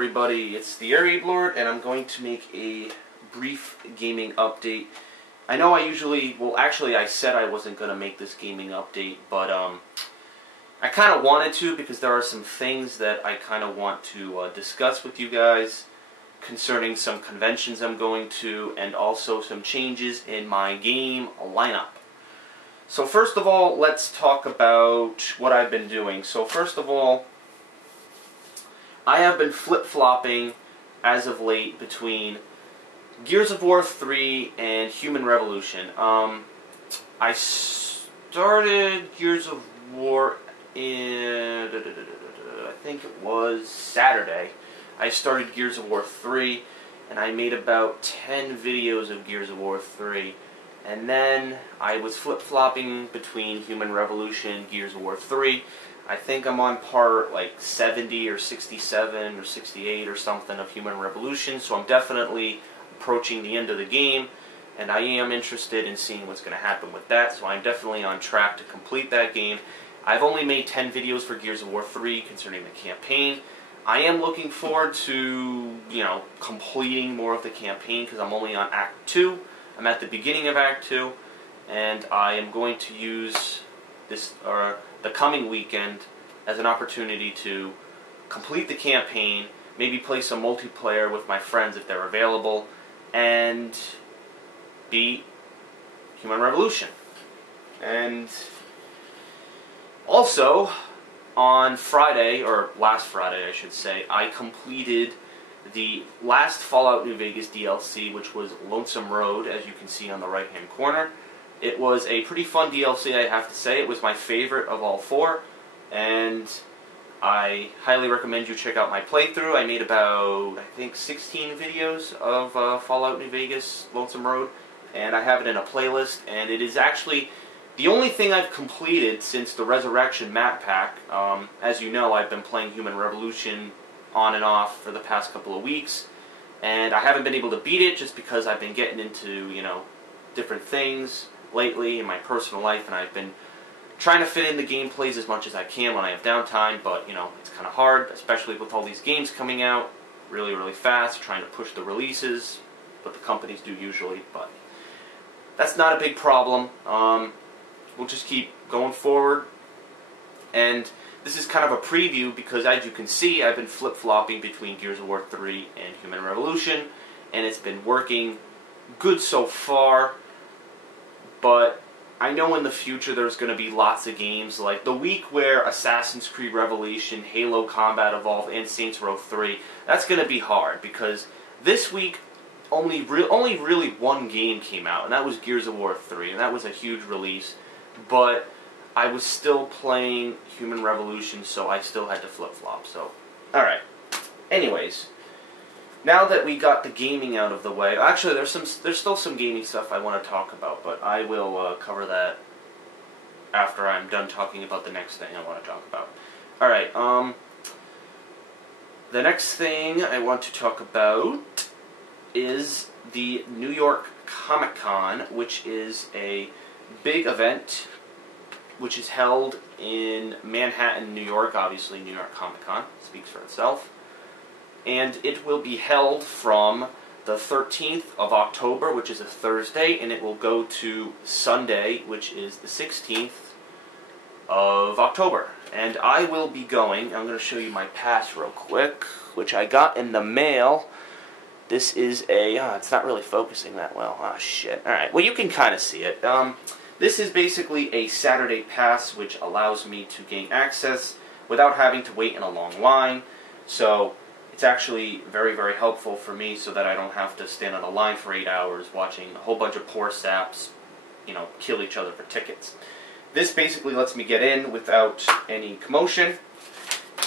everybody? It's TheAireaidLord, and I'm going to make a brief gaming update. I know I usually, well actually I said I wasn't going to make this gaming update, but I kind of wanted to because there are some things that I kind of want to discuss with you guys concerning some conventions I'm going to, and also some changes in my game lineup. So first of all, let's talk about what I've been doing. So first of all, I have been flip-flopping as of late between Gears of War 3 and Human Revolution. I started Gears of War in, I think it was Saturday. I started Gears of War 3, and I made about 10 videos of Gears of War 3. And then I was flip-flopping between Human Revolution and Gears of War 3. I think I'm on part like 70 or 67 or 68 or something of Human Revolution, so I'm definitely approaching the end of the game, and I am interested in seeing what's going to happen with that, so I'm definitely on track to complete that game. I've only made 10 videos for Gears of War 3 concerning the campaign. I am looking forward to, completing more of the campaign because I'm only on Act 2. I'm at the beginning of Act 2, and I am going to use this, the coming weekend as an opportunity to complete the campaign, maybe play some multiplayer with my friends if they're available, and beat Human Revolution. And also, on Friday, or last Friday I should say, I completed the last Fallout New Vegas DLC, which was Lonesome Road, as you can see on the right hand corner. It was a pretty fun DLC, I have to say. It was my favorite of all four, and I highly recommend you check out my playthrough. I made about, I think, 16 videos of Fallout New Vegas Lonesome Road, and I have it in a playlist, and it is actually the only thing I've completed since the Resurrection map pack. As you know, I've been playing Human Revolution on and off for the past couple of weeks, and I haven't been able to beat it just because I've been getting into, different things lately in my personal life, and I've been trying to fit in the gameplays as much as I can when I have downtime, but, it's kind of hard, especially with all these games coming out really, really fast, trying to push the releases, what the companies do usually, but that's not a big problem. We'll just keep going forward, and this is kind of a preview because, as you can see, I've been flip-flopping between Gears of War 3 and Human Revolution, and it's been working good so far, but I know in the future there's going to be lots of games, like the week where Assassin's Creed Revelation, Halo Combat Evolved, and Saints Row 3, that's going to be hard, because this week only really one game came out, and that was Gears of War 3, and that was a huge release, but I was still playing Human Revolution, so I still had to flip-flop, so, alright. Anyways, now that we got the gaming out of the way, actually there's still some gaming stuff I want to talk about, but I will cover that after I'm done talking about the next thing I want to talk about. Alright, the next thing I want to talk about is the New York Comic Con, which is a big event which is held in Manhattan, New York. Obviously, New York Comic Con speaks for itself. And it will be held from the 13th of October, which is a Thursday, and it will go to Sunday, which is the 16th of October. And I will be going. I'm going to show you my pass real quick, which I got in the mail. This is a, it's not really focusing that well. Ah, shit. Alright, well, you can kind of see it. This is basically a Saturday pass, which allows me to gain access without having to wait in a long line. So it's actually very, very helpful for me so that I don't have to stand on a line for 8 hours watching a whole bunch of poor saps, kill each other for tickets. This basically lets me get in without any commotion.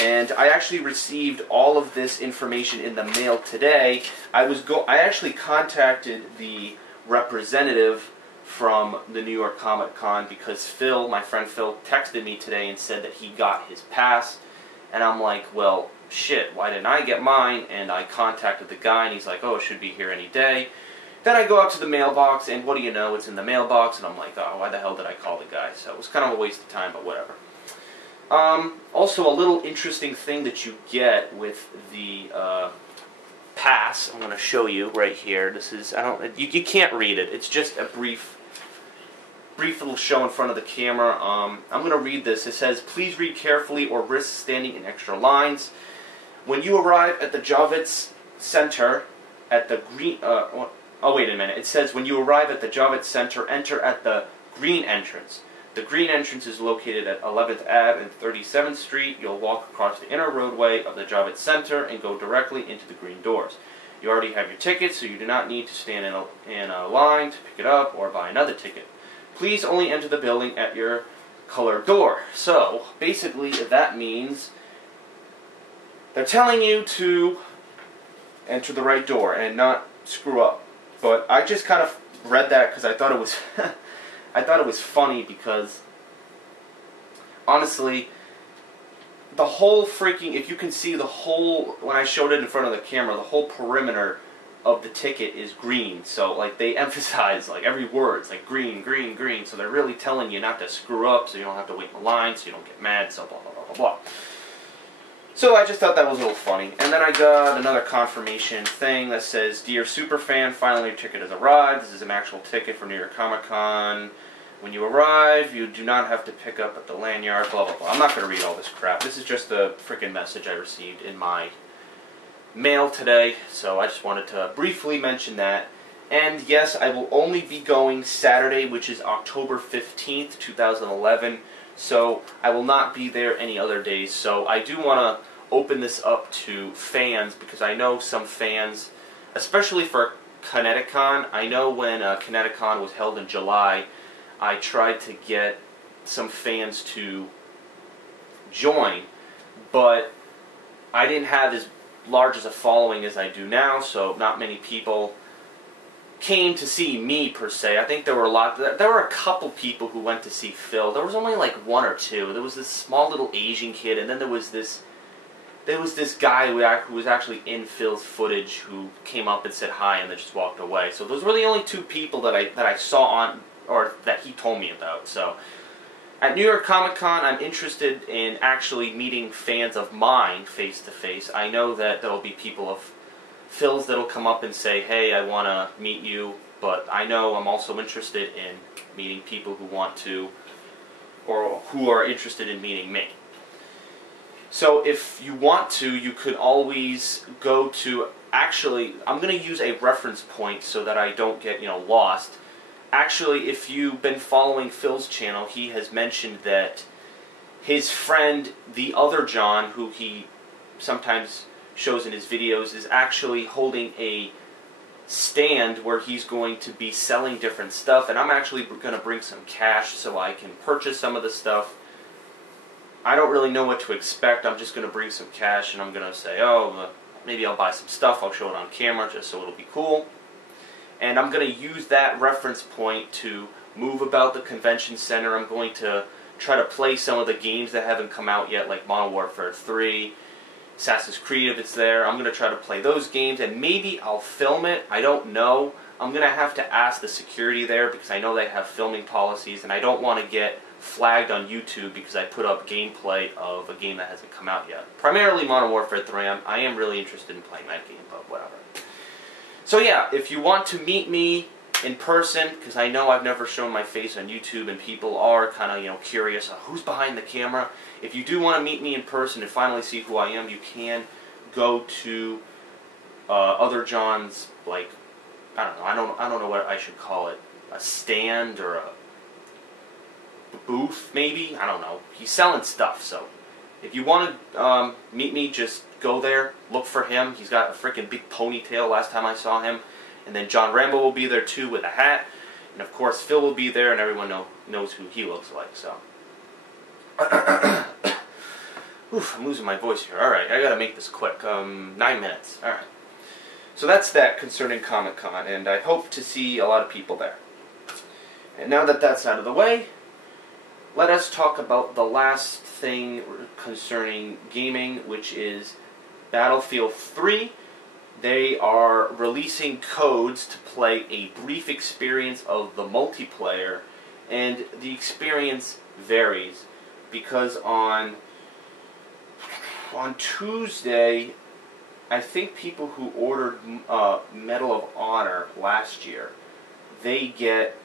And I actually received all of this information in the mail today. I actually contacted the representative from the New York Comic Con because Phil, my friend Phil, texted me today and said that he got his pass. And I'm like, well, shit, why didn't I get mine? And I contacted the guy, and he's like, oh, it should be here any day. Then I go out to the mailbox, and what do you know, it's in the mailbox, and I'm like, oh, why the hell did I call the guy? So it was kind of a waste of time, but whatever. Also, a little interesting thing that you get with the pass. I'm going to show you right here. This is you can't read it. It's just a brief little show in front of the camera. I'm going to read this. It says, "Please read carefully or risk standing in extra lines. When you arrive at the Javits Center at the green." Oh, wait a minute. It says, "When you arrive at the Javits Center, enter at the green entrance. The green entrance is located at 11th Ave and 37th Street. You'll walk across the inner roadway of the Javits Center and go directly into the green doors. You already have your ticket, so you do not need to stand in a line to pick it up or buy another ticket. Please only enter the building at your colored door." So, basically, that means they're telling you to enter the right door and not screw up. But I just kind of read that because I thought it was I thought it was funny, because honestly, the whole freaking, if you can see the whole, when I showed it in front of the camera, the whole perimeter of the ticket is green. So like they emphasize like every word, it's like green, green, green. So they're really telling you not to screw up, so you don't have to wait in the line, so you don't get mad, so blah, blah, blah, blah, blah. So I just thought that was a little funny. And then I got another confirmation thing that says, "Dear Superfan, finally your ticket has arrived. This is an actual ticket for New York Comic Con. When you arrive, you do not have to pick up at the lanyard," blah, blah, blah. I'm not going to read all this crap. This is just a freaking message I received in my mail today. So I just wanted to briefly mention that. And yes, I will only be going Saturday, which is October 15th, 2011. So I will not be there any other days. So I do want to open this up to fans, because I know some fans, especially for Kineticon. I know when Kineticon was held in July, I tried to get some fans to join, but I didn't have as large as a following as I do now, so not many people came to see me per se. I think there were a couple people who went to see Phil. There was only like one or two. There was this small little Asian kid, and then there was this guy who was actually in Phil's footage who came up and said hi and then just walked away. So those were the only two people that I saw on, or that he told me about. So at New York Comic Con, I'm interested in actually meeting fans of mine face to face. I know that there'll be people of Phil's that'll come up and say, "Hey, I want to meet you," but I know I'm also interested in meeting people who want to, or who are interested in meeting me. So if you want to, you could always go to, actually, I'm going to use a reference point so that I don't get, lost. Actually, if you've been following Phil's channel, he has mentioned that his friend, the other John, who he sometimes shows in his videos, is actually holding a stand where he's going to be selling different stuff, and I'm actually going to bring some cash so I can purchase some of the stuff. I don't really know what to expect. I'm just going to bring some cash, and I'm going to say, oh, maybe I'll buy some stuff. I'll show it on camera just so it'll be cool. And I'm going to use that reference point to move about the convention center. I'm going to try to play some of the games that haven't come out yet, like Modern Warfare 3, Assassin's Creed if it's there. I'm going to try to play those games, and maybe I'll film it. I don't know. I'm going to have to ask the security there, because I know they have filming policies, and I don't want to get flagged on YouTube because I put up gameplay of a game that hasn't come out yet. Primarily Modern Warfare 3. I am really interested in playing that game, but whatever. So yeah, if you want to meet me in person, because I know I've never shown my face on YouTube and people are kind of, curious, who's behind the camera. If you do want to meet me in person and finally see who I am, you can go to Other John's, like, I don't know what I should call it, a stand or a booth, maybe? I don't know. He's selling stuff, so if you want to meet me, just go there, look for him. He's got a freaking big ponytail last time I saw him. And then John Rambo will be there too with a hat. And of course Phil will be there, and everyone knows who he looks like, so. Oof, I'm losing my voice here. Alright, I gotta make this quick. 9 minutes. Alright. So that's that concerning Comic-Con, and I hope to see a lot of people there. And now that that's out of the way, let us talk about the last thing concerning gaming, which is Battlefield 3. They are releasing codes to play a brief experience of the multiplayer, and the experience varies, because on on Tuesday, I think people who ordered Medal of Honor last year, they get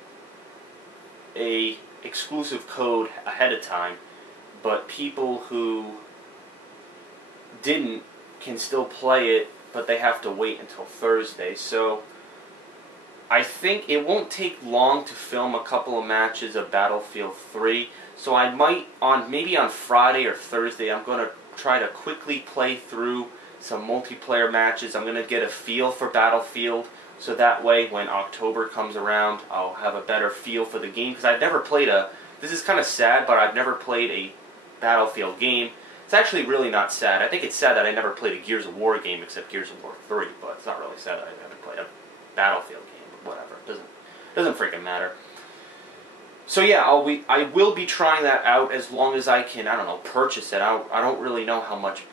a exclusive code ahead of time, but people who didn't can still play it, but they have to wait until Thursday. So I think it won't take long to film a couple of matches of Battlefield 3. So I might, maybe on Friday or Thursday, I'm going to try to quickly play through some multiplayer matches. I'm going to get a feel for Battlefield, so that way when October comes around, I'll have a better feel for the game. Because I've never played this is kind of sad, but I've never played a Battlefield game. It's actually really not sad. I think it's sad that I never played a Gears of War game except Gears of War 3, but it's not really sad that I haven't played a Battlefield game, but whatever. It doesn't freaking matter. So yeah, I will be trying that out as long as I can, I don't know, purchase it. I don't really know how much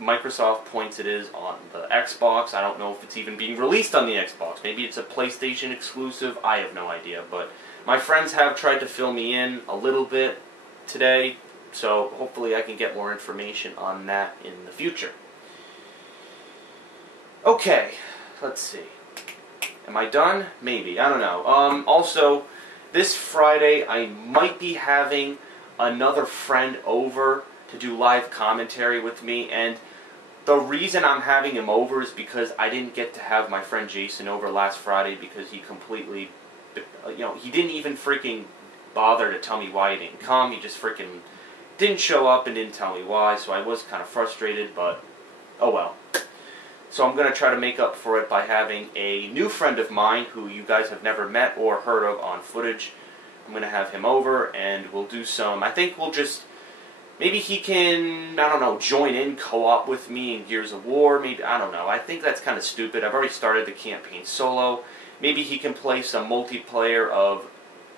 Microsoft points it is on the Xbox. I don't know if it's even being released on the Xbox. Maybe it's a PlayStation exclusive. I have no idea. But my friends have tried to fill me in a little bit today, so hopefully I can get more information on that in the future. Okay, let's see. Am I done? Maybe. I don't know. Also, this Friday I might be having another friend over to do live commentary with me, and the reason I'm having him over is because I didn't get to have my friend Jason over last Friday because he completely, he didn't even freaking bother to tell me why he didn't come. He just freaking didn't show up and didn't tell me why, so I was kind of frustrated, but oh well. So I'm going to try to make up for it by having a new friend of mine who you guys have never met or heard of on footage. I'm going to have him over and we'll do some, I think we'll just, maybe he can, I don't know, join in co-op with me in Gears of War. Maybe, I don't know. I think that's kind of stupid. I've already started the campaign solo. Maybe he can play some multiplayer of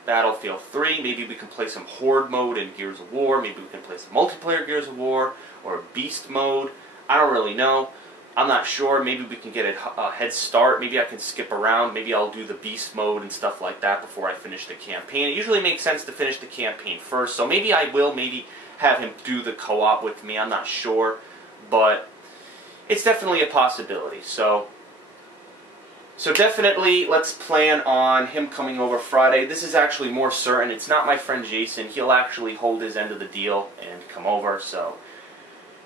Battlefield 3. Maybe we can play some Horde mode in Gears of War. Maybe we can play some multiplayer Gears of War or Beast mode. I don't really know. I'm not sure. Maybe we can get a head start. Maybe I can skip around. Maybe I'll do the Beast mode and stuff like that before I finish the campaign. It usually makes sense to finish the campaign first, so maybe I will have him do the co-op with me. I'm not sure, but it's definitely a possibility. So definitely let's plan on him coming over Friday. This is actually more certain. It's not my friend Jason. He'll actually hold his end of the deal and come over, so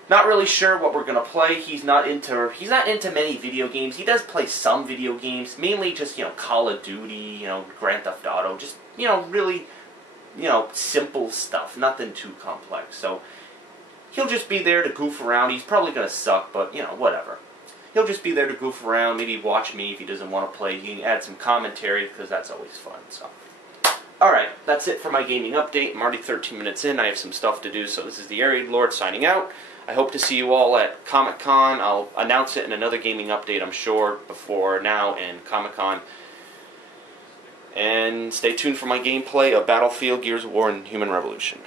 not really sure what we're going to play. He's not into many video games. He does play some video games, mainly just, Call of Duty, Grand Theft Auto, just, really, simple stuff, nothing too complex. So he'll just be there to goof around. He's probably going to suck, but, whatever. He'll just be there to goof around, maybe watch me if he doesn't want to play. He can add some commentary, because that's always fun, so. Alright, that's it for my gaming update. I'm already 13 minutes in. I have some stuff to do, so this is TheAireaidLord signing out. I hope to see you all at Comic-Con. I'll announce it in another gaming update, I'm sure, before now and Comic-Con. And stay tuned for my gameplay of Battlefield, Gears of War, and Human Revolution.